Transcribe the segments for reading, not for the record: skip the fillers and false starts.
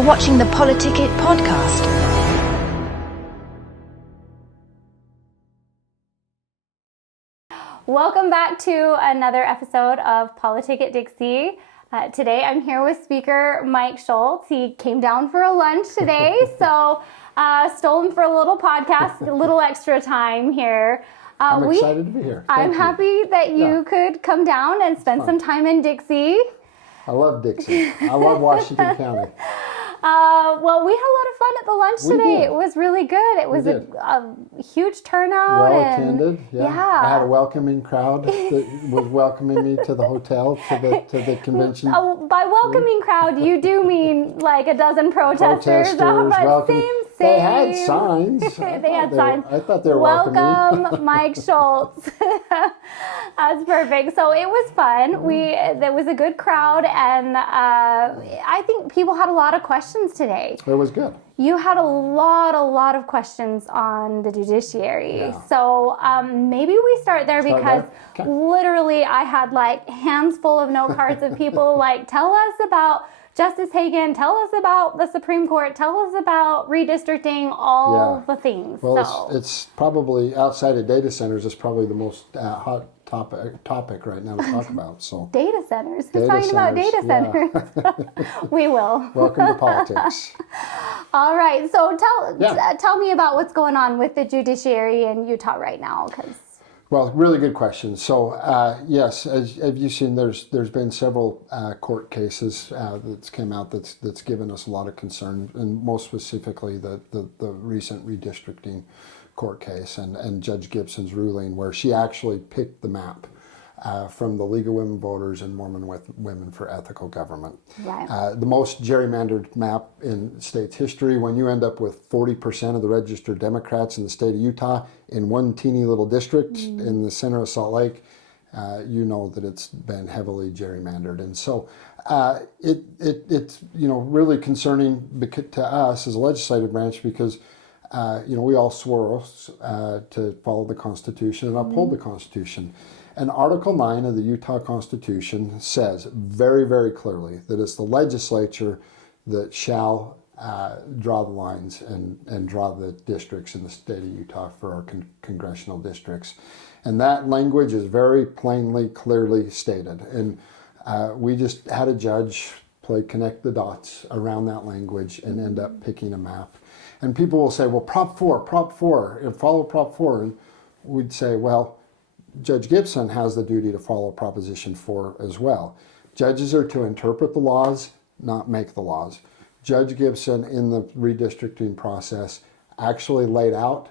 You're watching the Politicit podcast. Welcome back to another episode of Politicit Dixie. Today I'm here with Speaker Mike Schultz. He came down for a lunch today, so stole him for a little podcast, a little extra time here. I'm excited to be here. I'm happy that you could come down and spend some time in Dixie. I love Dixie. I love Washington County. Well, we had a lot of fun at the lunch today. Did. It was really good. It was a huge turnout. Well attended. Yeah. I had a welcoming crowd that was welcoming me to the hotel, to the convention. By welcoming crowd, you do mean like a dozen protesters. Welcoming. They had signs. They had signs. I thought they were welcome, Mike Schultz. That's perfect. So it was fun. There was a good crowd, and I think people had a lot of questions today. It was good. You had a lot of questions on the judiciary. Yeah. So maybe we start there because literally I had like hands full of note cards of people like, tell us about Justice Hagan, tell us about the Supreme Court, tell us about redistricting, all the things. Well, it's probably, outside of data centers, it's probably the most hot topic right now to talk about. So data centers. Who's talking about data centers? We will. Welcome to politics. All right. So tell me about what's going on with the judiciary in Utah right now, because. Well, really good question. So, yes, as you've seen, there's been several court cases that's came out that's given us a lot of concern, and most specifically the recent redistricting court case and Judge Gibson's ruling, where she actually picked the map from the League of Women Voters and Mormon Women for Ethical Government. Right. The most gerrymandered map in state's history. When you end up with 40% of the registered Democrats in the state of Utah in one teeny little district in the center of Salt Lake, you know that it's been heavily gerrymandered. And so it's really concerning to us as a legislative branch because we all swore oaths to follow the Constitution and uphold the Constitution. And Article 9 of the Utah Constitution says very, very clearly that it's the legislature that shall draw the lines and draw the districts in the state of Utah for our congressional districts. And that language is very plainly, clearly stated. And we just had a judge connect the dots around that language and end up picking a map. And people will say, well, Prop 4, and follow Prop 4. And we'd say, well, Judge Gibson has the duty to follow Proposition 4 as well. Judges are to interpret the laws, not make the laws. Judge Gibson, in the redistricting process, actually laid out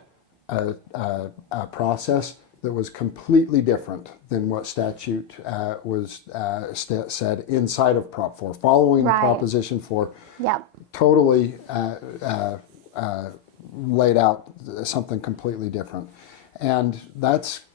a process that was completely different than what statute was said inside of Prop 4. Following Proposition 4, totally laid out something completely different. And that's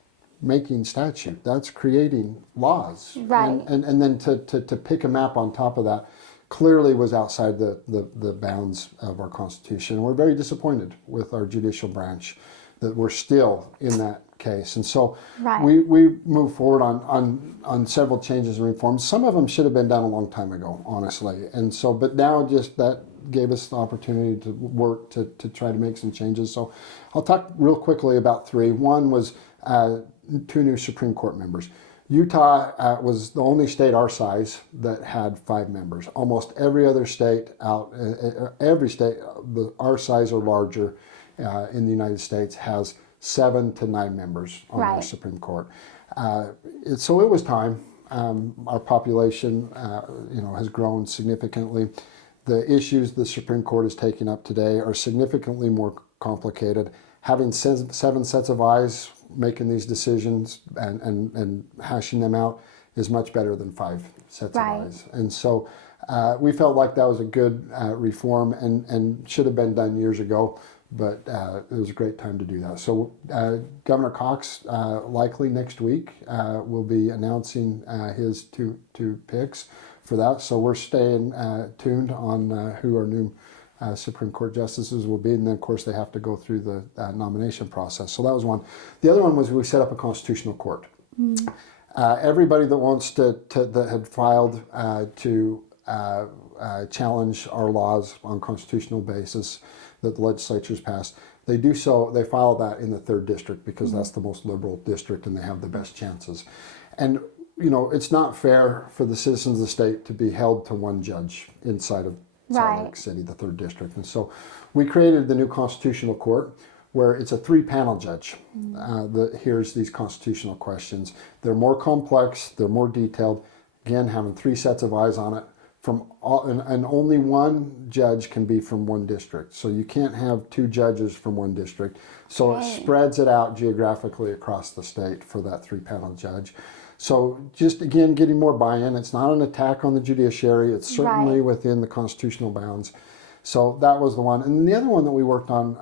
making statute. That's creating laws. Right. And then to pick a map on top of that clearly was outside the bounds of our Constitution. We're very disappointed with our judicial branch that we're still in that case. And so we move forward on several changes and reforms. Some of them should have been done a long time ago, honestly. And so, but now just that gave us the opportunity to work to try to make some changes. So I'll talk real quickly about three. One was 2 new Supreme Court members. Utah was the only state our size that had 5 members. Almost every other state every state our size or larger in the United States has 7 to 9 members on our Supreme Court. So it was time. Our population, has grown significantly. The issues the Supreme Court is taking up today are significantly more complicated. Having 7 sets of eyes making these decisions and hashing them out is much better than 5 sets of eyes. And so we felt like that was a good reform and should have been done years ago, but it was a great time to do that. So Governor Cox, likely next week, will be announcing his two picks for that. So we're staying tuned on who our new Supreme Court justices will be, and then of course they have to go through the nomination process. So that was one. The other one was we set up a constitutional court. Everybody that wants that had filed to challenge our laws on constitutional basis that the legislature's passed, they do so, they file that in the 3rd district because that's the most liberal district and they have the best chances. And, you know, it's not fair for the citizens of the state to be held to one judge inside of Salt Lake City, the 3rd district. And so we created the new constitutional court where it's a 3-panel judge that hears these constitutional questions. They're more complex, they're more detailed, again, having 3 sets of eyes on it. From all, and only one judge can be from one district. So you can't have 2 judges from one district. So it spreads it out geographically across the state for that 3-panel judge. So just, again, getting more buy-in. It's not an attack on the judiciary. It's certainly within the constitutional bounds. So that was the one. And then the other one that we worked on,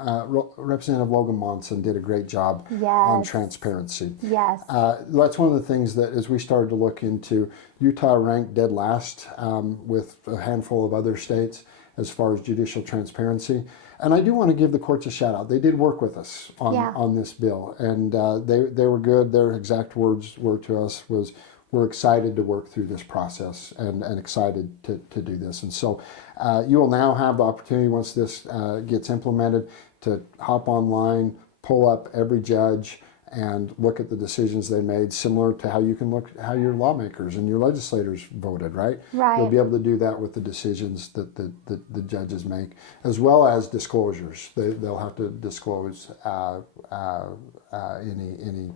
Representative Logan Monson did a great job on transparency. Yes. That's one of the things that as we started to look into, Utah ranked dead last with a handful of other states as far as judicial transparency. And I do want to give the courts a shout out. They did work with us on this bill. And they were good. Their exact words were to us was, we're excited to work through this process and excited to do this. And so you will now have the opportunity once this gets implemented to hop online, pull up every judge and look at the decisions they made, similar to how you can look at how your lawmakers and your legislators voted, right? You'll be able to do that with the decisions that the judges make, as well as disclosures. They'll have to disclose any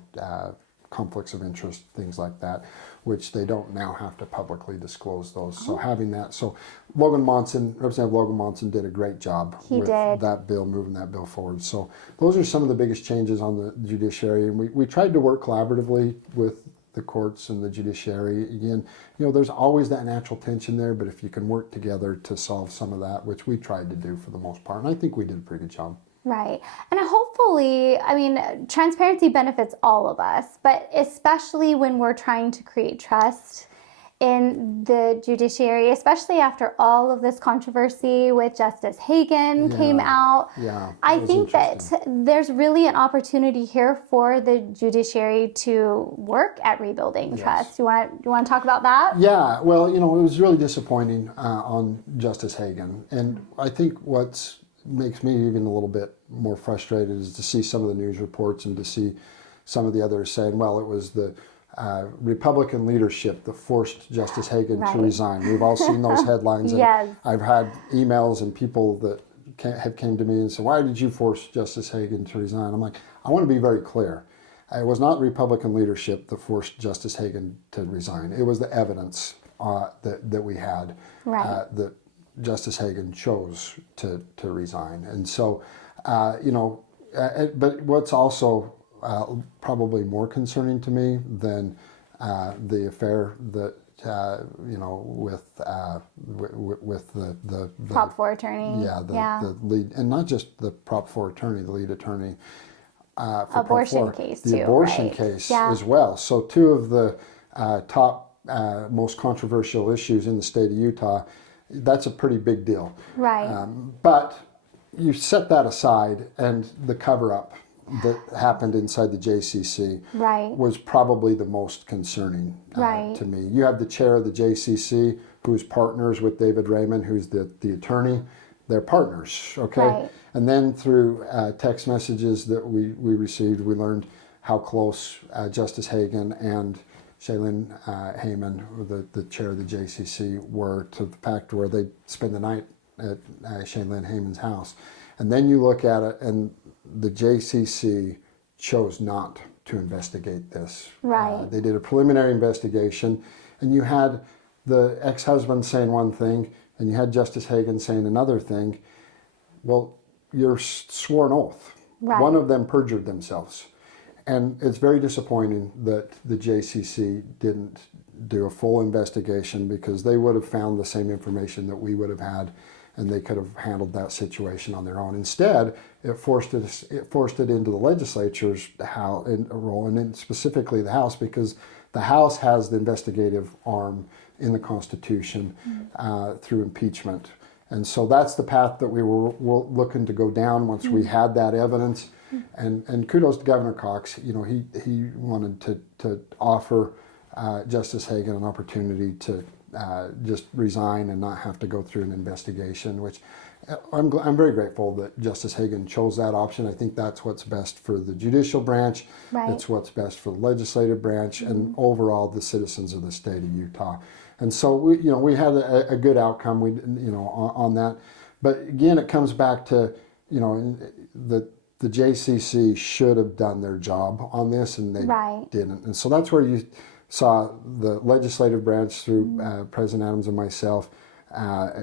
conflicts of interest, things like that, which they don't now have to publicly disclose those. So having that, so Representative Logan Monson did a great job with that bill, moving that bill forward. So those are some of the biggest changes on the judiciary, and we tried to work collaboratively with the courts and the judiciary. Again, you know, there's always that natural tension there, but if you can work together to solve some of that, which we tried to do for the most part, and I think we did a pretty good job. Right. And hopefully, I mean, transparency benefits all of us, but especially when we're trying to create trust in the judiciary, especially after all of this controversy with Justice Hagan came out. I think that there's really an opportunity here for the judiciary to work at rebuilding trust. You want to talk about that? Yeah. Well, you know, it was really disappointing on Justice Hagan, and I think what's makes me even a little bit more frustrated is to see some of the news reports and to see some of the others saying, well, it was the Republican leadership that forced Justice Hagan to resign. We've all seen those headlines. And I've had emails and people that have came to me and said, why did you force Justice Hagan to resign? I'm like, I want to be very clear. It was not Republican leadership that forced Justice Hagan to resign. It was the evidence that we had that Justice Hagan chose to resign. And so, you know, but what's also probably more concerning to me than the affair that, you know, with the Prop 4 attorney. The lead, and not just the Prop 4 attorney, the lead attorney for abortion Prop 4, case the too, abortion case as well. So 2 of the top most controversial issues in the state of Utah. That's a pretty big deal. Right. But you set that aside, and the cover-up that happened inside the JCC was probably the most concerning to me. You have the chair of the JCC, who's partners with David Raymond, who's the attorney. They're partners, okay? And then through text messages that we received, we learned how close Justice Hagan and Shaylin Heyman, the chair of the JCC, were to the fact where they spend the night at Shaylin Heyman's house. And then you look at it, and the JCC chose not to investigate this. They did a preliminary investigation, and you had the ex-husband saying one thing, and you had Justice Hagan saying another thing. Well, your sworn oath. One of them perjured themselves. And it's very disappointing that the JCC didn't do a full investigation, because they would have found the same information that we would have had, and they could have handled that situation on their own. Instead, it forced it into the legislature's role, and then specifically the House, because the House has the investigative arm in the Constitution through impeachment. And so that's the path that we were looking to go down once we had that evidence. And kudos to Governor Cox. You know, he wanted to offer Justice Hagan an opportunity just resign and not have to go through an investigation, which I'm very grateful that Justice Hagan chose that option. I think that's what's best for the judicial branch. Right. It's what's best for the legislative branch and overall the citizens of the state of Utah. And so we had a good outcome on that. But again, it comes back to the JCC should have done their job on this, and they didn't. And so that's where you saw the legislative branch through President Adams and myself,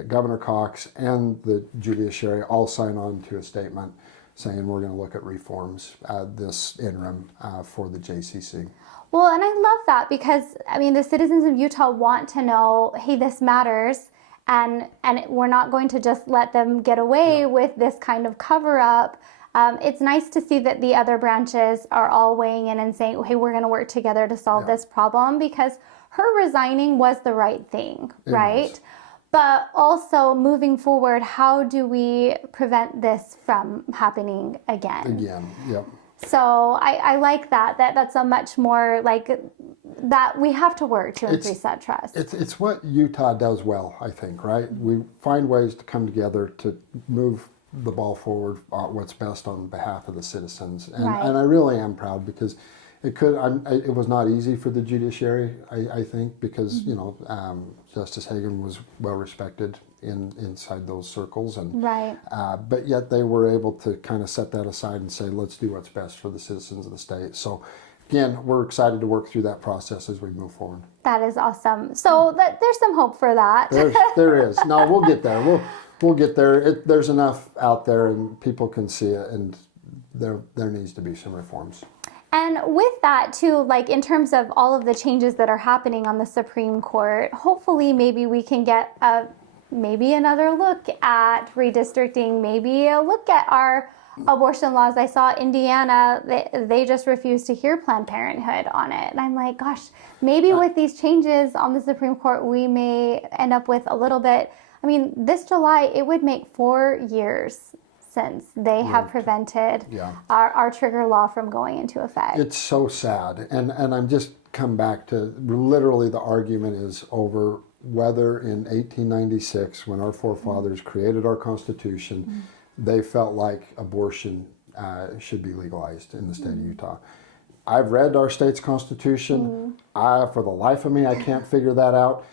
Governor Cox, and the judiciary all sign on to a statement saying we're going to look at reforms this interim for the JCC. Well, and I love that because, I mean, the citizens of Utah want to know, hey, this matters, and we're not going to just let them get away with this kind of cover-up. It's nice to see that the other branches are all weighing in and saying, hey, we're going to work together to solve this problem, because her resigning was the right thing, right? But also moving forward, how do we prevent this from happening again? Yep. So I like that. That's a much more like that we have to work to increase that trust. It's what Utah does well, I think, right? We find ways to come together to move the ball forward, what's best on behalf of the citizens. And I really am proud because it was not easy for the judiciary, I think, because, Justice Hagan was well respected inside those circles, and but yet they were able to kind of set that aside and say, let's do what's best for the citizens of the state. So again, we're excited to work through that process as we move forward. That is awesome. So there's some hope for that. There is. No, we'll get there. We'll get there. There's enough out there, and people can see it, and there needs to be some reforms. And with that too, like in terms of all of the changes that are happening on the Supreme Court, hopefully maybe we can get maybe another look at redistricting, maybe a look at our abortion laws. I saw Indiana, they just refused to hear Planned Parenthood on it. And I'm like, gosh, maybe with these changes on the Supreme Court, we may end up with a little bit. I mean, this July, it would make 4 years since they have prevented our trigger law from going into effect. It's so sad. And I'm just come back to literally the argument is over whether in 1896, when our forefathers created our Constitution, they felt like abortion should be legalized in the state of Utah. I've read our state's Constitution. For the life of me, I can't figure that out.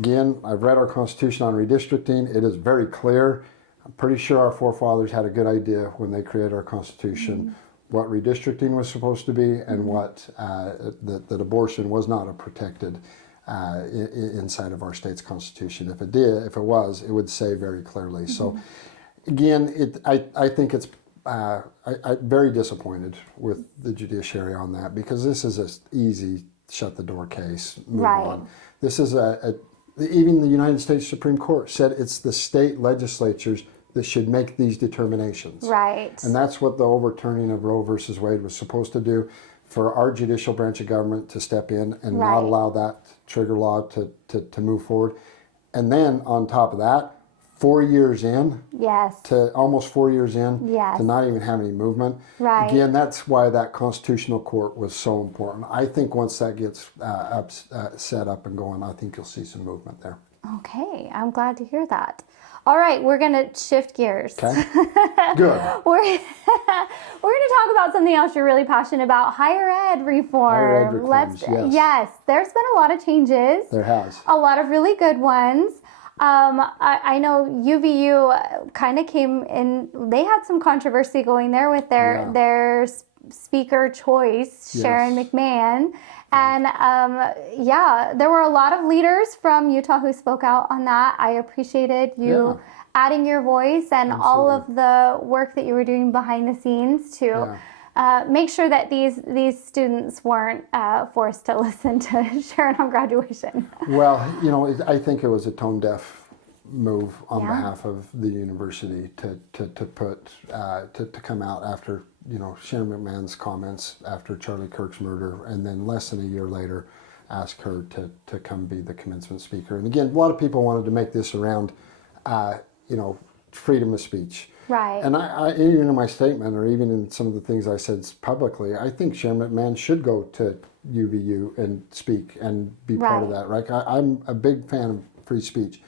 Again, I've read our Constitution on redistricting. It is very clear. I'm pretty sure our forefathers had a good idea when they created our Constitution what redistricting was supposed to be and what that abortion was not a protected inside of our state's Constitution. If it was, it would say very clearly. So again, I think it's I'm very disappointed with the judiciary on that, because this is an easy shut the door case. Move on. This is even the United States Supreme Court said it's the state legislatures that should make these determinations. Right. And that's what the overturning of Roe versus Wade was supposed to do, for our judicial branch of government to step in and not allow that trigger law to move forward. And then on top of that, 4 years in, to almost 4 years in, to not even have any movement. Right. Again, that's why that constitutional court was so important. I think once that gets set up and going, I think you'll see some movement there. Okay, I'm glad to hear that. All right, we're going to shift gears. Okay, good. We're going to talk about something else you're really passionate about, higher ed reform. Higher ed reforms, yes, there's been a lot of changes. There has. A lot of really good ones. I know UVU kind of came in, they had some controversy going there with their speaker choice, Sharon McMahon. And there were a lot of leaders from Utah who spoke out on that. I appreciated you adding your voice and all of the work that you were doing behind the scenes to make sure that these students weren't forced to listen to Sharon on graduation. Well, I think it was a tone deaf move on behalf of the university to come out after Sharon McMahon's comments after Charlie Kirk's murder, and then less than a year later ask her to come be the commencement speaker. And again, a lot of people wanted to make this around freedom of speech. Right. And I even in my statement, or even in some of the things I said publicly, I think Sharon McMahon should go to UVU and speak and be part of that, right? I'm a big fan of free speech.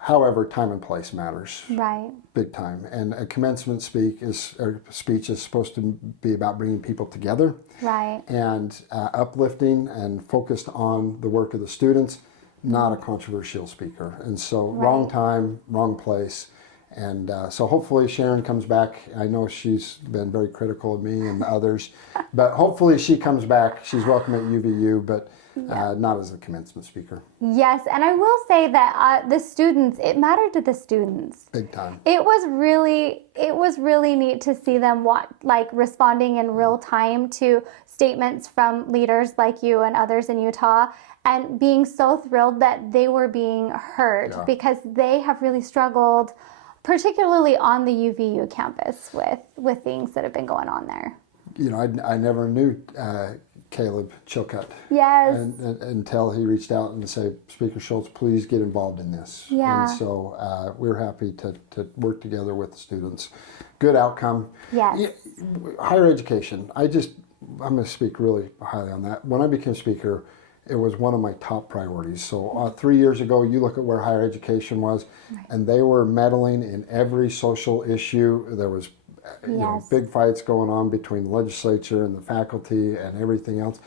However, time and place matters. Right. Big time. And a commencement speech is supposed to be about bringing people together. Right. And uplifting and focused on the work of the students, not a controversial speaker. And so wrong time, wrong place. And so hopefully Sharon comes back. I know she's been very critical of me and others, but hopefully she comes back. She's welcome at UVU, but not as a commencement speaker. Yes, and I will say that the students, it mattered to the students. Big time. It was really neat to see them responding in real time to statements from leaders like you and others in Utah, and being so thrilled that they were being heard because they have really struggled, particularly on the UVU campus, with things that have been going on there. You know, I never knew Caleb Chilcutt. Yes. Until he reached out and said, Speaker Schultz, please get involved in this. Yeah. And so we're happy to work together with the students. Good outcome. Yes. Higher education. I'm going to speak really highly on that. When I became speaker, it was one of my top priorities. So 3 years ago, you look at where higher education was, and they were meddling in every social issue. There was big fights going on between the legislature and the faculty and everything else.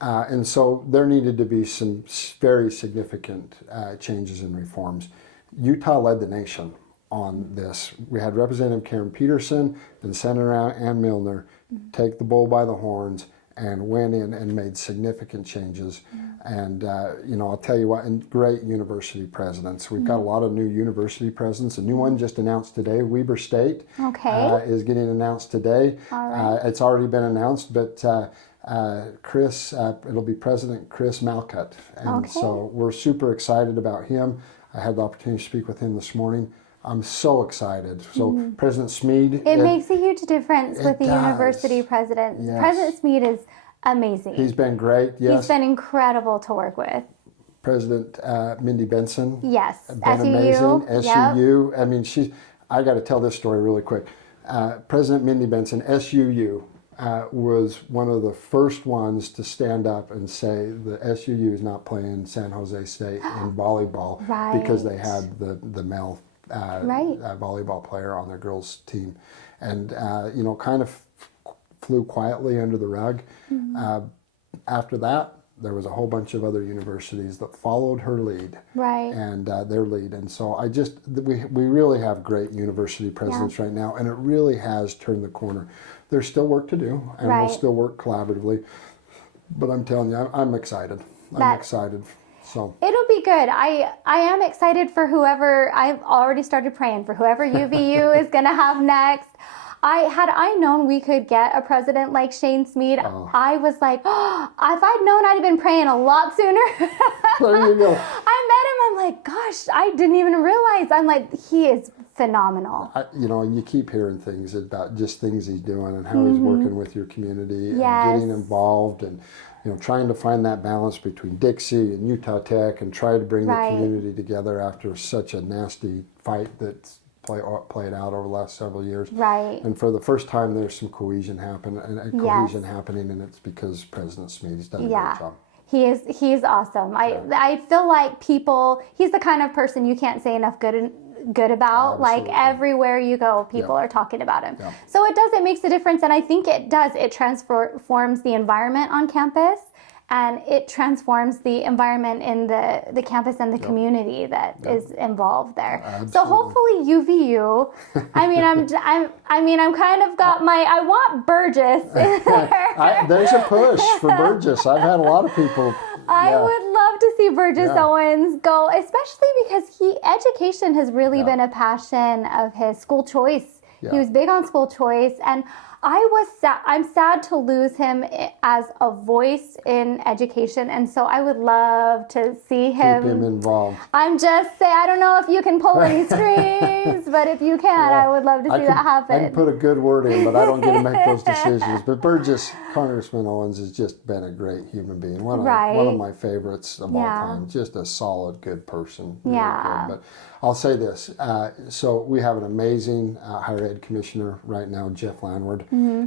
And so there needed to be some very significant changes and reforms. Utah led the nation on this. We had Representative Karen Peterson and Senator Ann Milner take the bull by the horns and went in and made significant changes. And, I'll tell you what, and great university presidents. We've got a lot of new university presidents. A new one just announced today, Weber State, is getting announced today. All right. It's already been announced, but Chris, it'll be President Chris Malcutt. And so we're super excited about him. I had the opportunity to speak with him this morning. I'm so excited. So President Smead. It makes a huge difference with the university presidents. Yes. President Smead is amazing. He's been great, yes. He's been incredible to work with. President Mindy Benson. Yes. Been SUU. amazing. SUU. Yep. I mean, I got to tell this story really quick. President Mindy Benson, SUU, was one of the first ones to stand up and say the SUU is not playing San Jose State in volleyball because they had the male volleyball player on their girls' team. And, kind of flew quietly under the rug. After that, there was a whole bunch of other universities that followed her lead and their lead. And so we really have great university presidents right now, and it really has turned the corner. There's still work to do, and we'll still work collaboratively. But I'm telling you, I'm excited. I'm excited. So it'll be good. I am excited for whoever. I've already started praying for whoever UVU is going to have next. Had I known we could get a president like Shane Smead, I was like, if I'd known, I'd have been praying a lot sooner. There you go. I met him. I'm like, gosh, I didn't even realize. I'm like, he is phenomenal. And you keep hearing things about just things he's doing and how he's working with your community and getting involved and trying to find that balance between Dixie and Utah Tech and try to bring the community together after such a nasty fight that's played out over the last several years. Right. And for the first time, there's some cohesion happening, and it's because President Smead's done a great job. He's awesome. I feel like he's the kind of person you can't say enough good about. Absolutely. Like everywhere you go, people are talking about him. Yeah. So it makes a difference, and I think it does. It transforms the environment on campus, and it transforms the environment in the campus and the community that is involved there. Absolutely. So hopefully UVU. I'm kind of got I want Burgess in there. There's a push for Burgess. I've had a lot of people. I would love to see Burgess Owens go, especially because education has really been a passion of his. School choice. Yeah. He was big on school choice, and I'm sad to lose him as a voice in education, and so I would love to see him. Keep him involved. I'm just saying, I don't know if you can pull any strings, but if you can, I would love to see that happen. I can put a good word in, but I don't get to make those decisions. But Burgess, Congressman Owens, has just been a great human being. One of my favorites of all time. Just a solid, good person. Really good. But I'll say this. So we have an amazing higher ed commissioner right now, Jeff Landward.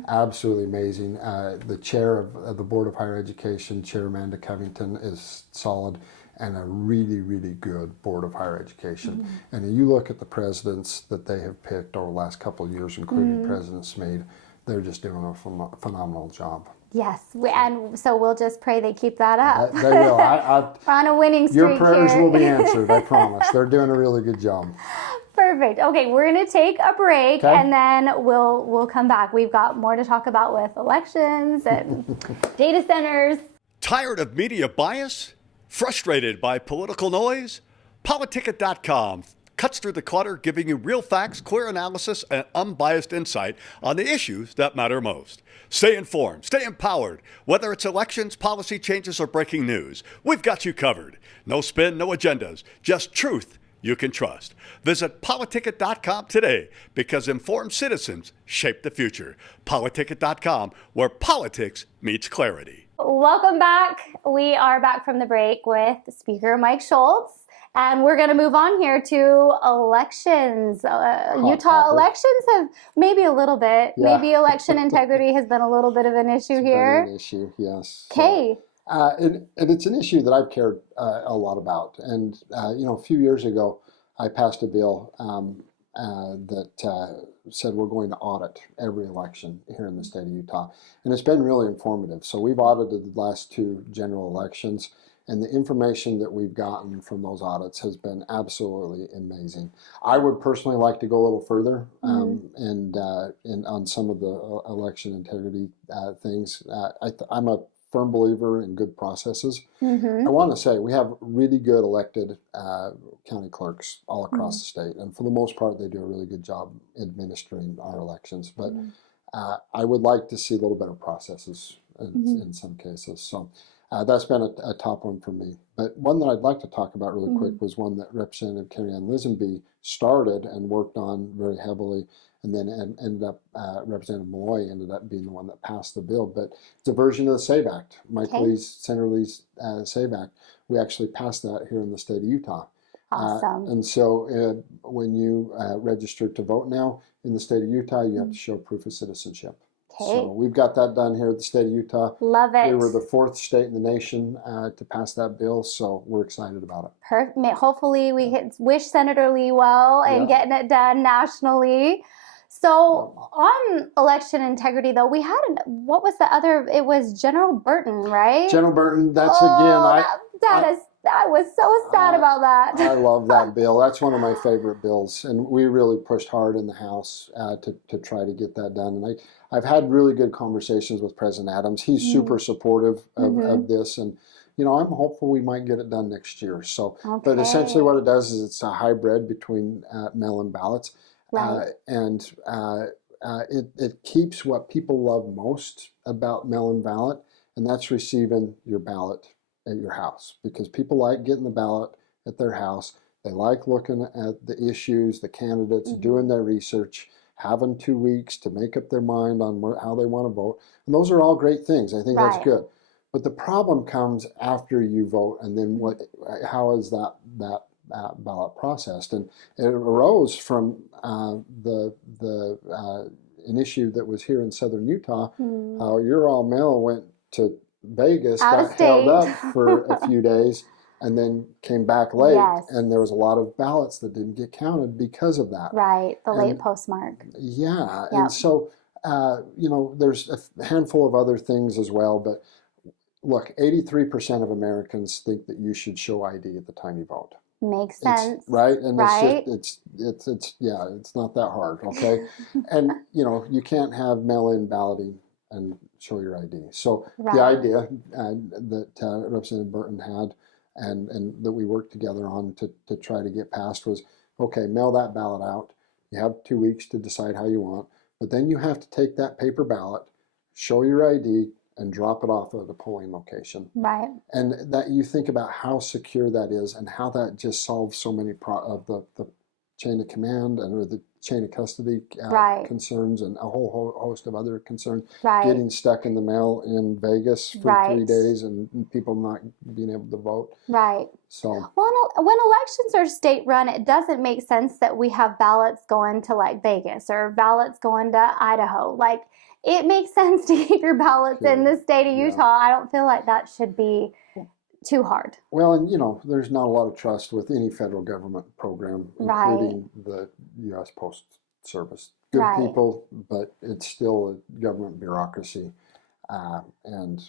Absolutely amazing. The chair of the Board of Higher Education, Chair Amanda Covington, is solid, and a really, really good Board of Higher Education. And you look at the presidents that they have picked over the last couple of years, including President Smead, they're just doing a phenomenal job. Yes, and so we'll just pray they keep that up. They will. We're on a winning streak your prayers here. will be answered, I promise. They're doing a really good job. Perfect. Okay, we're going to take a break, and then we'll come back. We've got more to talk about with elections and data centers. Tired of media bias? Frustrated by political noise? Politicit.com cuts through the clutter, giving you real facts, clear analysis, and unbiased insight on the issues that matter most. Stay informed, stay empowered. Whether it's elections, policy changes, or breaking news, we've got you covered. No spin, no agendas, just truth you can trust. Visit Politicit.com today, because informed citizens shape the future. Politicit.com, where politics meets clarity. Welcome back. We are back from the break with Speaker Mike Schultz. And we're going to move on here to elections. Utah elections have maybe a little bit. Yeah. Maybe election integrity has been a little bit of an issue here. An issue, yes. Okay. And it's an issue that I've cared a lot about. And, a few years ago, I passed a bill that said we're going to audit every election here in the state of Utah. And it's been really informative. So we've audited the last 2 general elections. And the information that we've gotten from those audits has been absolutely amazing. I would personally like to go a little further and on some of the election integrity things. I'm a firm believer in good processes. I want to say we have really good elected county clerks all across the state. And for the most part, they do a really good job administering our elections. But I would like to see a little better processes in some cases. So. That's been a top one for me. But one that I'd like to talk about really quick was one that Representative Carrie-Ann Lisenby started and worked on very heavily, and then ended up, Representative Malloy ended up being the one that passed the bill. But it's a version of the SAVE Act, Senator Lee's SAVE Act. We actually passed that here in the state of Utah. Awesome. And so when you register to vote now in the state of Utah, you have to show proof of citizenship. So we've got that done here at the state of Utah. Love it. We were the 4th state in the nation to pass that bill, so we're excited about it. Perfect. Hopefully we wish Senator Lee well and getting it done nationally. So on election integrity, though, we had, what was the other, it was General Burton, right? General Burton, that's I was so sad about that. I love that bill. That's one of my favorite bills, and we really pushed hard in the House to try to get that done. And I've had really good conversations with President Adams. He's super supportive of this, and I'm hopeful we might get it done next year. So, but essentially what it does is it's a hybrid between mail-in ballots, and it keeps what people love most about mail-in ballot, and that's receiving your ballot at your house, because people like getting the ballot at their house. They like looking at the issues, the candidates, doing their research, having 2 weeks to make up their mind on how they want to vote. And those are all great things. I think that's good. But the problem comes after you vote, and then how is that ballot processed? And it arose from an issue that was here in southern Utah, how your all mail went to Vegas, got held up for a few days, and then came back late, and there was a lot of ballots that didn't get counted because of that. Right, the late postmark. Yeah, and so, there's a handful of other things as well, but look, 83% of Americans think that you should show ID at the time you vote. Makes sense. Right? And it's not that hard, okay? And, you can't have mail-in balloting and show your ID. So the idea that Representative Burton had and that we worked together on to try to get passed was, okay, mail that ballot out. You have 2 weeks to decide how you want, but then you have to take that paper ballot, show your ID, and drop it off at the polling location. Right. And that you think about how secure that is and how that just solves so many of the chain of command or the chain of custody concerns and a whole host of other concerns. Getting stuck in the mail in Vegas for 3 days and people not being able to vote. Right. So when elections are state run, it doesn't make sense that we have ballots going to like Vegas or ballots going to Idaho. Like it makes sense to keep your ballots in the state of Utah. I don't feel like that should be too hard. Well, and there's not a lot of trust with any federal government program, including the U.S. Post Service. Good people, but it's still a government bureaucracy, and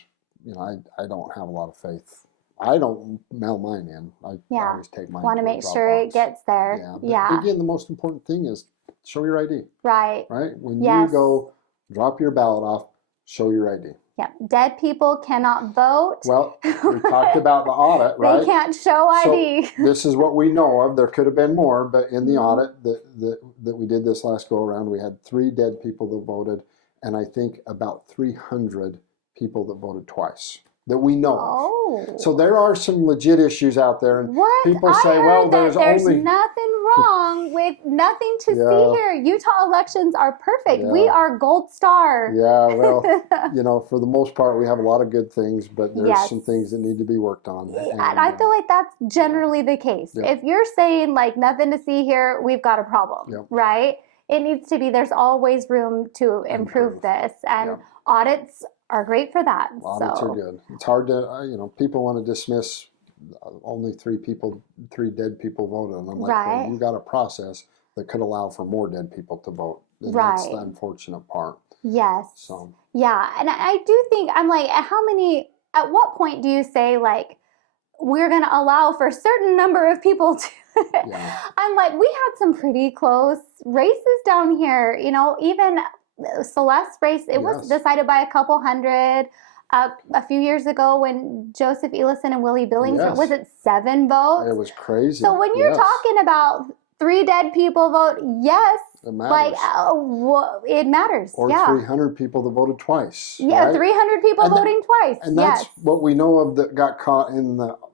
I don't have a lot of faith. I don't mail mine in. I always take mine. Want to make sure it gets there. But again, the most important thing is show your ID. Right. Right. When you go drop your ballot off, show your ID. Yeah. Dead people cannot vote. Well, we talked about the audit, right? They can't show ID. So this is what we know of. There could have been more, but in the audit that we did this last go around, we had 3 dead people that voted, and I think about 300 people that voted twice that we know of. So there are some legit issues out there, and people say, well, there's nothing wrong with nothing to see here. Utah elections are perfect. We are gold star. Yeah, well, for the most part, we have a lot of good things, but there's some things that need to be worked on. And I feel like that's generally the case. If you're saying like nothing to see here, we've got a problem, right? It needs to be, there's always room to improve this, and audits are great for that. Audits are good. It's hard to, people want to dismiss only 3 dead people voted. And I'm like, well, you got a process that could allow for more dead people to vote. And that's the unfortunate part. Yes. So. Yeah. And I do think, I'm like, at what point do you say, like, we're going to allow for a certain number of people to, I'm like, we had some pretty close races down here, even Celeste's race, it was decided by a couple hundred. A few years ago when Joseph Elison and Willie Billings, was it 7 votes? It was crazy. So when you're talking about 3 dead people vote, it matters. Like, it matters. Or 300 people that voted twice. Yeah, right? 300 people voting twice. And that's what we know of that got caught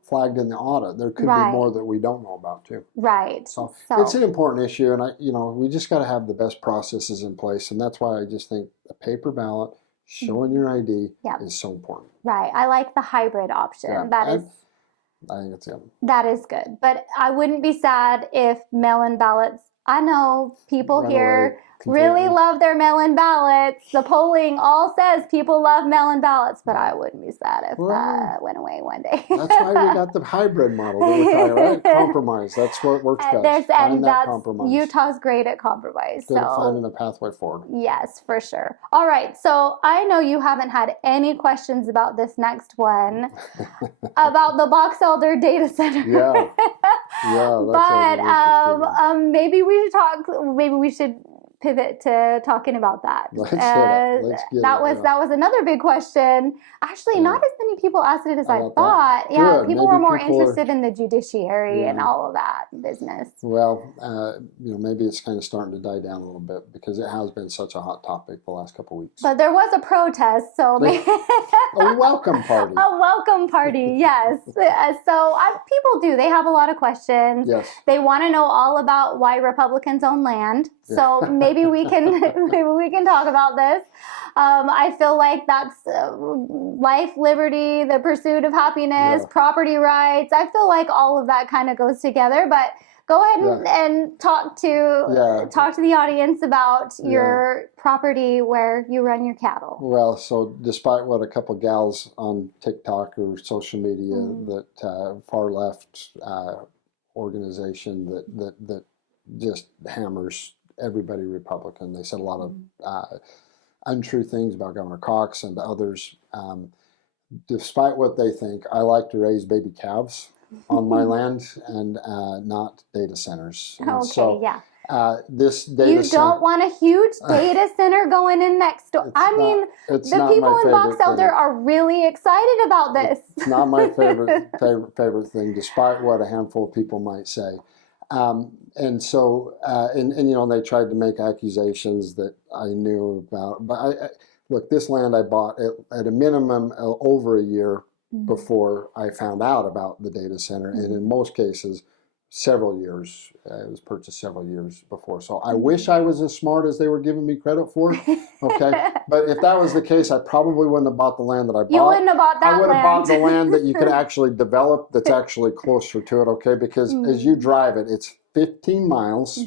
flagged in the audit. There could be more that we don't know about too. Right. So it's an important issue, and we just got to have the best processes in place, and that's why I just think a paper ballot, showing your ID is so important. Right. I like the hybrid option. I think it's good. That is good. But I wouldn't be sad if mail-in ballots, I know people here really love their mail-in ballots. The polling all says people love mail-in ballots, but I wouldn't be sad if that went away one day. That's why we got the hybrid model that we're talking, right? Compromise. That's what works best. Find that compromise. Utah's great at compromise. Good at finding a pathway forward. Yes, for sure. All right. So I know you haven't had any questions about this next one, about the Box Elder data center. Yeah. But maybe we should pivot to talking about that. That was another big question. Actually, not as many people asked it as I thought. Yeah, people were more interested in the judiciary and all of that business. Well, maybe it's kind of starting to die down a little bit because it has been such a hot topic the last couple of weeks. But there was a protest, so a welcome party. A welcome party, yes. So people do. They have a lot of questions. Yes. They want to know all about why Republicans own land. So maybe we can talk about this. I feel like that's life, liberty, the pursuit of happiness, property rights. I feel like all of that kind of goes together. But go ahead and talk to the audience about your property where you run your cattle. Well, so despite what a couple gals on TikTok or social media, that far left organization that just hammers everybody Republican. They said a lot of untrue things about Governor Cox and others. Despite what they think, I like to raise baby calves on my land and not data centers. And this data center, don't want a huge data center going in next door. The people in Box Elder are really excited about this. It's not my favorite thing, despite what a handful of people might say. And they tried to make accusations that I knew about. But look, this land I bought at a minimum over a year before I found out about the data center, and in most cases, several years. It was purchased several years before. So I wish I was as smart as they were giving me credit for. Okay, but if that was the case, I probably wouldn't have bought the land that I bought. You wouldn't have bought that land. I would have bought the land that you could actually develop that's actually closer to it, okay? Because as you drive it, it's 15 miles,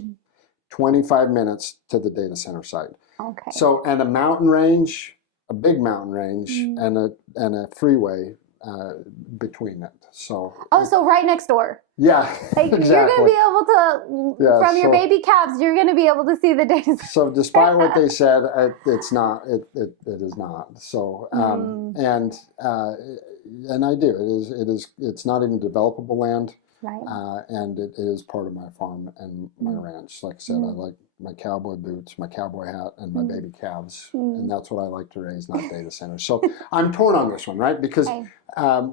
25 minutes to the data center site. Okay. So, and a mountain range, a big mountain range, and a freeway between it. So. So right next door. Yeah, Like, exactly. You're going to be able to, from your baby calves, you're going to be able to see the data center. So despite what they said, it's not. It is not. So and I do. It's not even developable land. Right. And it is part of my farm and my ranch. Like I said, I like my cowboy boots, my cowboy hat, and my baby calves, and that's what I like to raise, not data centers. So I'm torn on this one, right? Because I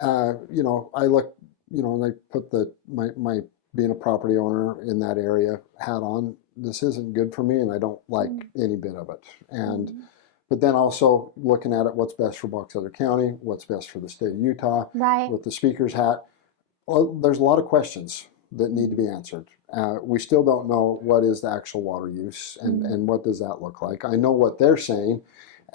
look. And I put my being a property owner in that area hat on. This isn't good for me, and I don't like any bit of it. And but then also looking at it, what's best for Box Elder County, what's best for the state of Utah, right. with the speaker's hat. Well, there's a lot of questions that need to be answered. We still don't know what is the actual water use and what does that look like. I know what they're saying.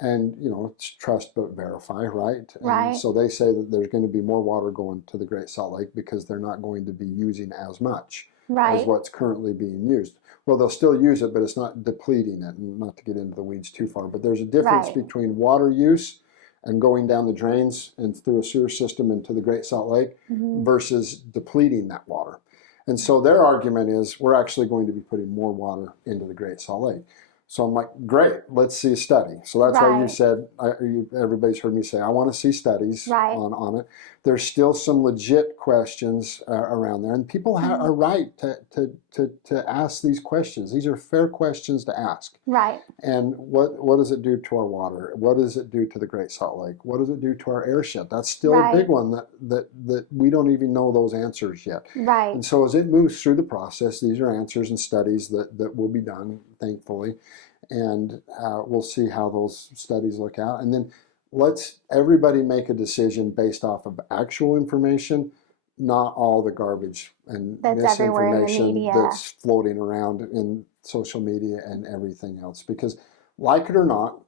And, it's trust but verify, right? Right. And so they say that there's going to be more water going to the Great Salt Lake because they're not going to be using as much as what's currently being used. Well, they'll still use it, but it's not depleting it, and not to get into the weeds too far. But there's a difference between water use and going down the drains and through a sewer system into the Great Salt Lake versus depleting that water. And so their argument is we're actually going to be putting more water into the Great Salt Lake. So I'm like, great, let's see a study. So that's why you said, everybody's heard me say, I want to see studies on it. There's still some legit questions around there. And people are right to ask these questions. These are fair questions to ask. Right. And what does it do to our water? What does it do to the Great Salt Lake? What does it do to our airship? That's still a big one that we don't even know those answers yet. Right. And so as it moves through the process, these are answers and studies that will be done, thankfully. And we'll see how those studies look out. And then let's everybody make a decision based off of actual information, not all the garbage and misinformation that's floating around in social media and everything else. Because like it or not,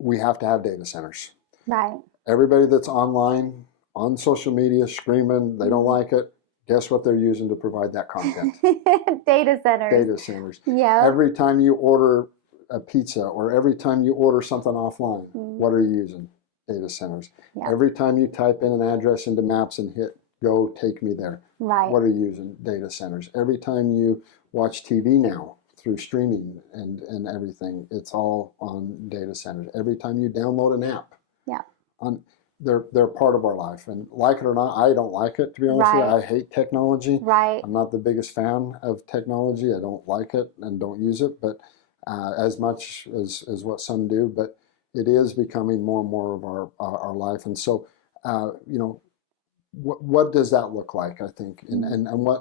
we have to have data centers. Right. Everybody that's online, on social media, screaming, they don't like it. Guess what they're using to provide that content? Data centers. Data centers. Yeah. Every time you order a pizza or every time you order something offline, what are you using? Data centers. Yeah. Every time you type in an address into Maps and hit go, take me there. Right. What are you using? Data centers. Every time you watch TV now through streaming and everything, it's all on data centers. Every time you download an app. Yeah. They're part of our life, and like it or not, I don't like it, to be honest with you. I hate technology. Right. I'm not the biggest fan of technology. I don't like it and don't use it, but as much as what some do. But it is becoming more and more of our life, and so what does that look like? I think, and what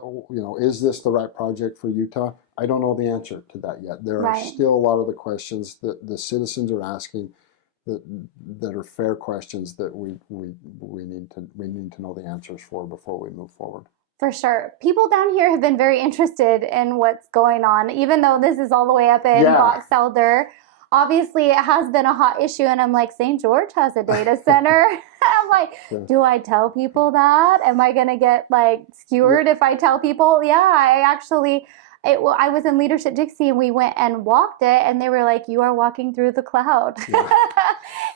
is this the right project for Utah? I don't know the answer to that yet. There are still a lot of the questions that the citizens are asking. That are fair questions that we need to know the answers for before we move forward. For sure. People down here have been very interested in what's going on, even though this is all the way up in Box Elder. Obviously, it has been a hot issue, and I'm like, St. George has a data center. I'm like, do I tell people that? Am I going to get skewered if I tell people? Yeah, I was in Politicit Dixie, and we went and walked it, and they were like, you are walking through the cloud. Yeah.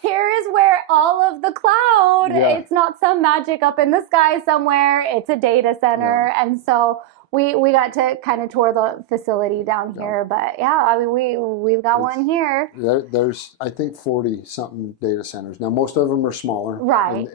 Here is where all of the cloud, it's not some magic up in the sky somewhere, it's a data center. Yeah. And so we got to kind of tour the facility down here. But we've got one here. There's, I think, 40-something data centers. Now, most of them are smaller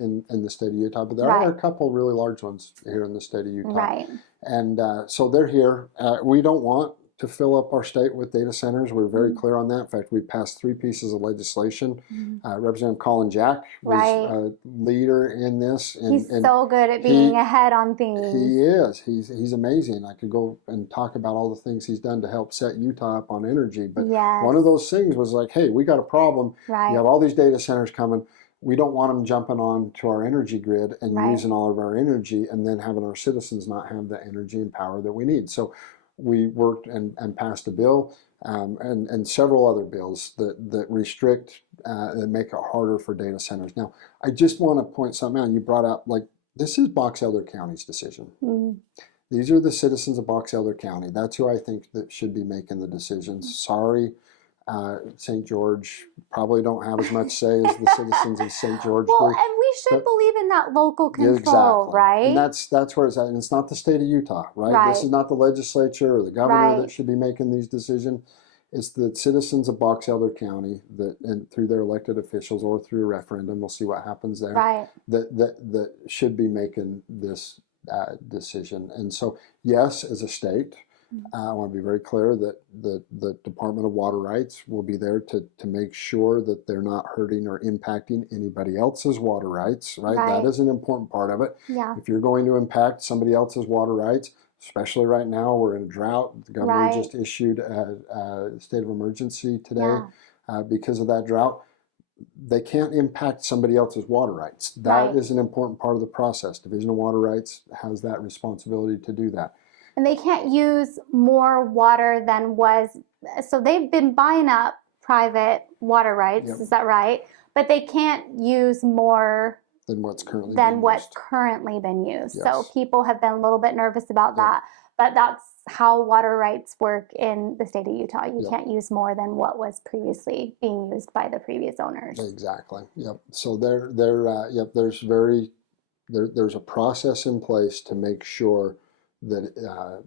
in the state of Utah, but there are a couple really large ones here in the state of Utah. Right. And so they're here. We don't want to fill up our state with data centers. We're very clear on that. In fact, we passed 3 pieces of legislation. Representative Colin Jack was a leader in this. He's so good at being ahead on things. He is. He's amazing. I could go and talk about all the things he's done to help set Utah up on energy. But one of those things was like, hey, we got a problem. Right. You have all these data centers coming. We don't want them jumping on to our energy grid and using all of our energy and then having our citizens not have the energy and power that we need. So we worked and passed a bill and several other bills that restrict and make it harder for data centers. Now, I just want to point something out. You brought up, this is Box Elder County's decision. These are the citizens of Box Elder County. That's who I think that should be making the decisions. Sorry. St. George probably don't have as much say as the citizens of St. George Well, do. and we should believe in that local control, Exactly. right? And that's where it's at. And it's not the state of Utah, right? Right. This is not the legislature or the governor Right. that should be making these decisions. It's the citizens of Box Elder County that, and through their elected officials or through a referendum, we'll see what happens there. Right. That should be making this decision. And so, yes, as a state, I want to be very clear that the Department of Water Rights will be there to make sure that they're not hurting or impacting anybody else's water rights, right? That is an important part of it. Yeah. If you're going to impact somebody else's water rights, especially right now, we're in a drought. The governor just issued a state of emergency today because of that drought. They can't impact somebody else's water rights. That is an important part of the process. Division of Water Rights has that responsibility to do that. And they can't use more water than was, so they've been buying up private water rights, is that right? But they can't use more than what's currently been used. So people have been a little bit nervous about that, but that's how water rights work in the state of Utah. You can't use more than what was previously being used by the previous owners. Exactly. Yep. So there's a process in place to make sure that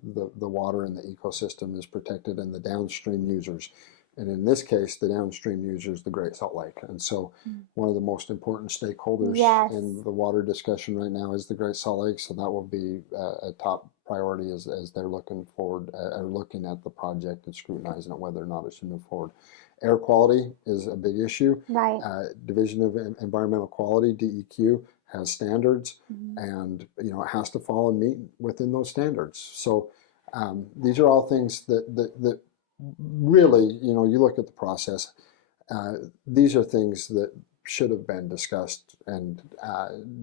the water in the ecosystem is protected and the downstream users. And in this case, the downstream users, the Great Salt Lake. And so one of the most important stakeholders in the water discussion right now is the Great Salt Lake. So that will be a top priority as they're looking forward, looking at the project and scrutinizing it, whether or not it should move forward. Air quality is a big issue. Right. Division of Environmental Quality, DEQ, has standards, and it has to fall and meet within those standards. So these are all things that really, you look at the process. These are things that should have been discussed and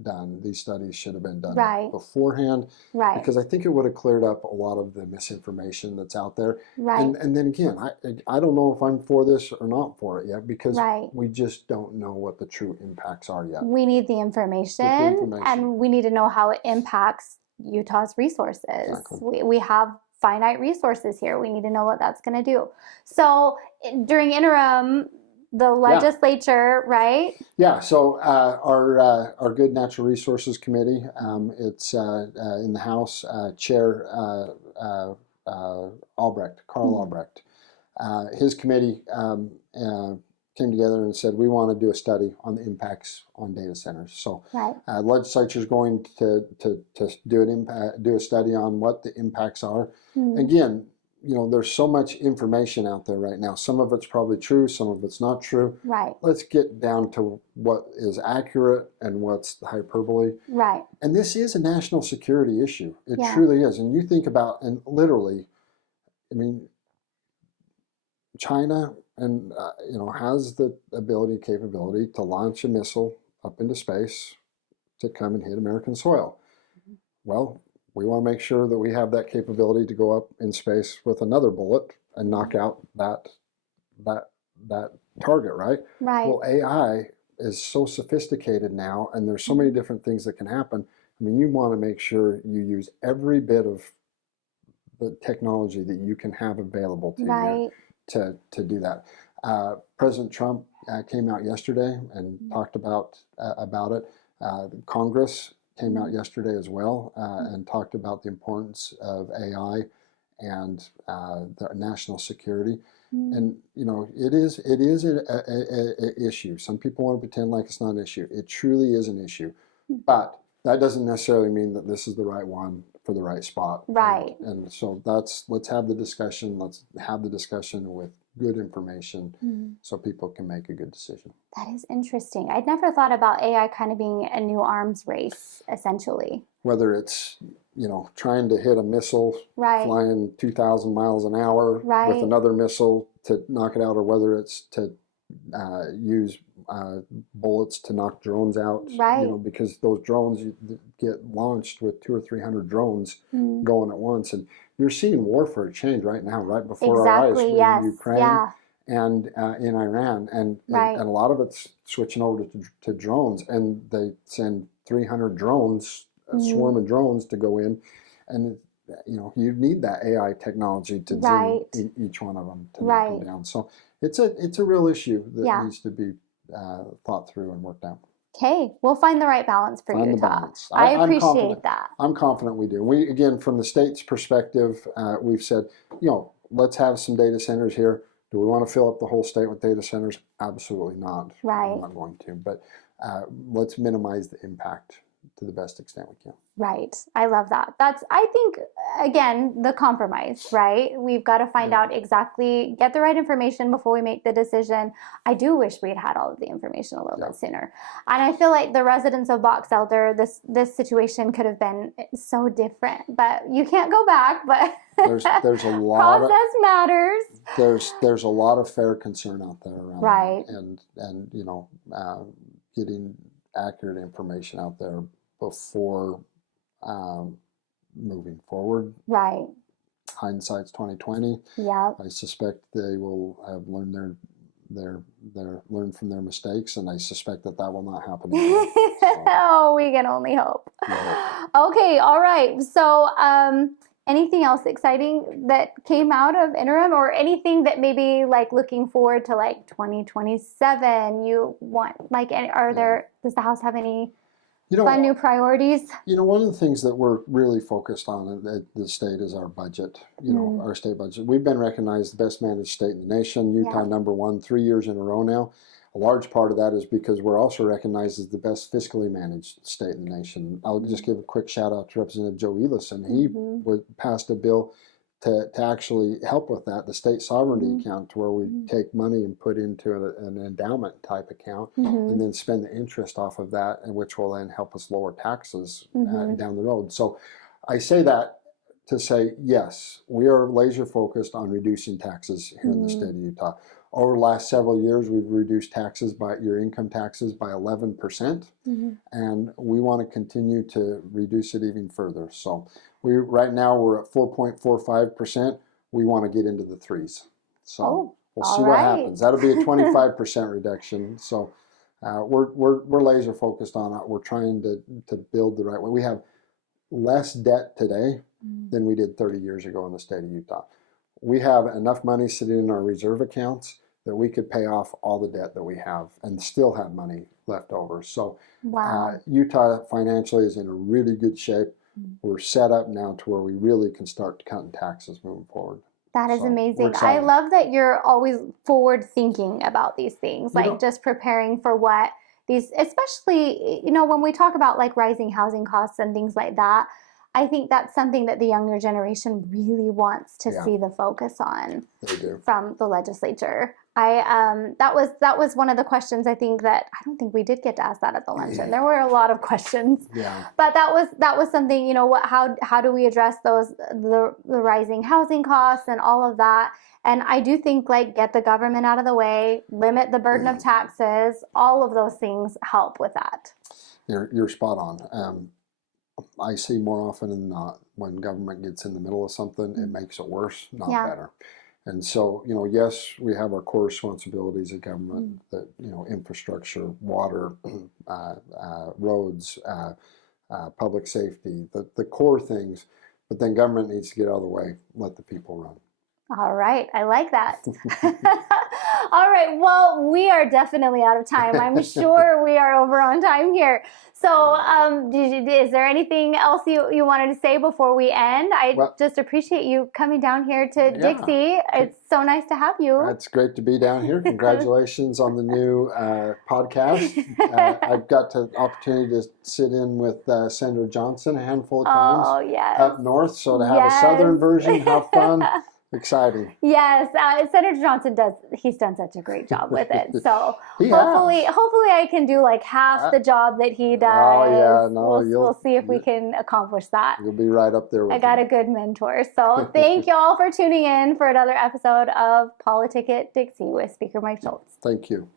done. These studies should have been done beforehand, because I think it would have cleared up a lot of the misinformation that's out there. And then again, I don't know if I'm for this or not for it yet, because we just don't know what the true impacts are yet. We need the information, and we need to know how it impacts Utah's resources. Exactly. We have finite resources here. We need to know what that's going to do. So during interim, the legislature, right? Yeah. So our Good Natural Resources Committee, it's in the House, Chair Albrecht, Carl Albrecht. His committee came together and said, we want to do a study on the impacts on data centers. So the legislature is going to do a study on what the impacts are. Again, there's so much information out there right now. Some of it's probably true, some of it's not true. Let's get down to what is accurate and what's hyperbole. And this is a national security issue. It truly is. And you think about, and literally, China and has the capability to launch a missile up into space to come and hit American soil. Well, we want to make sure that we have that capability to go up in space with another bullet and knock out that target, right? Well, AI is so sophisticated now, and there's so many different things that can happen. You want to make sure you use every bit of the technology that you can have available to you to do that. President Trump came out yesterday and talked about it. Congress came out yesterday as well and talked about the importance of AI and the national security. And it is an issue. Some people want to pretend like it's not an issue. It truly is an issue, but that doesn't necessarily mean that this is the right one for the right spot. And so let's have the discussion. Let's have the discussion with good information so people can make a good decision. That is interesting. I'd never thought about AI kind of being a new arms race, essentially. Whether it's, trying to hit a missile flying 2,000 miles an hour with another missile to knock it out, or whether it's to use bullets to knock drones out, because those drones get launched with 200 or 300 drones going at once. And you're seeing warfare change right now, right before our eyes, in Ukraine and in Iran, and a lot of it's switching over to drones, and they send 300 drones, a swarm of drones to go in, and you need that AI technology to do each one of them to knock them down. So it's a real issue that needs to be thought through and worked out. Okay, we'll find the right balance for Utah. I appreciate that. I'm confident we do. We, again, from the state's perspective, we've said, let's have some data centers here. Do we want to fill up the whole state with data centers? Absolutely not. Right. I'm not going to. But let's minimize the impact to the best extent we can. Right. I love that. That's, I think, again, the compromise, right? We've got to find out exactly, get the right information before we make the decision. I do wish we'd had all of the information a little bit sooner. And I feel like the residents of Box Elder, this situation could have been so different, but you can't go back, but there's a lot process matters. There's a lot of fair concern out there around that. And getting accurate information out there before moving forward. Right. Hindsight's 20/20. Yeah. I suspect they will have learned learned from their mistakes, and I suspect that will not happen again. Oh, we can only hope. Yeah. Okay, all right. So, anything else exciting that came out of interim, or anything that maybe like looking forward to like 2027? You want does the House have any fun new priorities? One of the things that we're really focused on at the state is our budget, our state budget. We've been recognized the best managed state in the nation, Utah #1, 3 years in a row now. A large part of that is because we're also recognized as the best fiscally managed state in the nation. I'll just give a quick shout out to Representative Joe Ellison. He passed a bill to actually help with that, the state sovereignty account, to where we take money and put into an endowment type account and then spend the interest off of that, and which will then help us lower taxes down the road. So I say that to say, yes, we are laser focused on reducing taxes here in the state of Utah. Over the last several years, we've reduced your income taxes by 11%, and we want to continue to reduce it even further. So right now we're at 4.45%. We want to get into the 3s. So we'll see what happens. That'll be a 25% reduction. So we're laser focused on it. We're trying to build the right way. We have less debt today than we did 30 years ago in the state of Utah. We have enough money sitting in our reserve accounts that we could pay off all the debt that we have and still have money left over. So Utah financially is in a really good shape. We're set up now to where we really can start cutting taxes moving forward. That is amazing. I love that you're always forward thinking about these things, like just preparing for what these, especially, when we talk about like rising housing costs and things like that. I think that's something that the younger generation really wants to see the focus on from the legislature. That was one of the questions I don't think we did get to ask that at the luncheon. There were a lot of questions. Yeah. But that was something, how do we address the rising housing costs and all of that? And I do think get the government out of the way, limit the burden of taxes, all of those things help with that. You're spot on. I see more often than not when government gets in the middle of something, it makes it worse, not better. And so, yes, we have our core responsibilities of government, that, infrastructure, water, roads, public safety, the core things, but then government needs to get out of the way, let the people run. All right. I like that. All right. Well, we are definitely out of time. I'm sure we are over on time here. So is there anything else you wanted to say before we end? I just appreciate you coming down here to Dixie. It's so nice to have you. It's great to be down here. Congratulations on the new podcast. I've got the opportunity to sit in with Senator Johnson a handful of times up north. So to have a southern version, have fun. Exciting. Yes, Senator Johnson he's done such a great job with it. So hopefully I can do half the job that he does. Oh yeah, no, we'll see if we can accomplish that. You'll be right up there with I got a good mentor. So thank you all for tuning in for another episode of Politicit Dixie with Speaker Mike Schultz. Thank you.